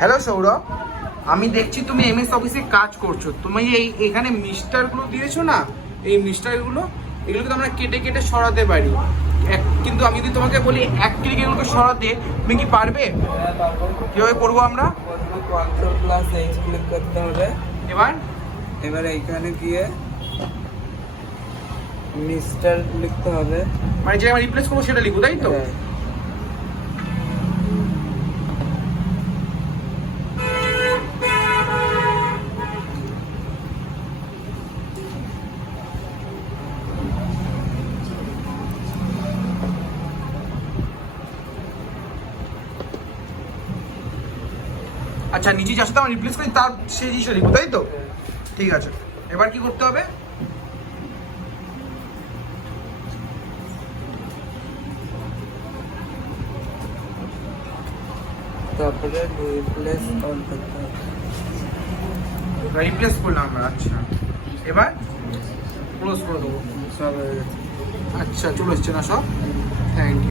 Hello Sourav, আমি দেখছি তুমি এমএস অফিসে কাজ করছো। তুমি এখানে মিস্টারগুলো দিয়েছো না, এই মিস্টারগুলো এগুলোকে তো আমরা কেটে কেটে সরাতে পারি, কিন্তু আমি যদি তোমাকে বলি এক ক্লিক এগুলোকে সরাতে, তুমি কি পারবে? কিভাবে করবো আমরা? কন্ট্রোল+H ক্লিক করতে হবে। এবার এইখানে গিয়ে মিস্টার লিখতে হবে, মানে যেটা আমরা রিপ্লেস করবো সেটা লিখবো, তাই তো? আচ্ছা, নিচে যার সাথে আমরা রিপ্লেস করি তার সেই জিনিসটা লিখবো, তাই তো? ঠিক আছে, এবার কি করতে হবে? তারপরে রিপ্লেস অল করতে হবে। রিপ্লেস করলাম আমরা। আচ্ছা, এবার ক্লোজ করে দেবো। সব হয়ে গেছে। আচ্ছা, চলে এসছে না সব? Thank you.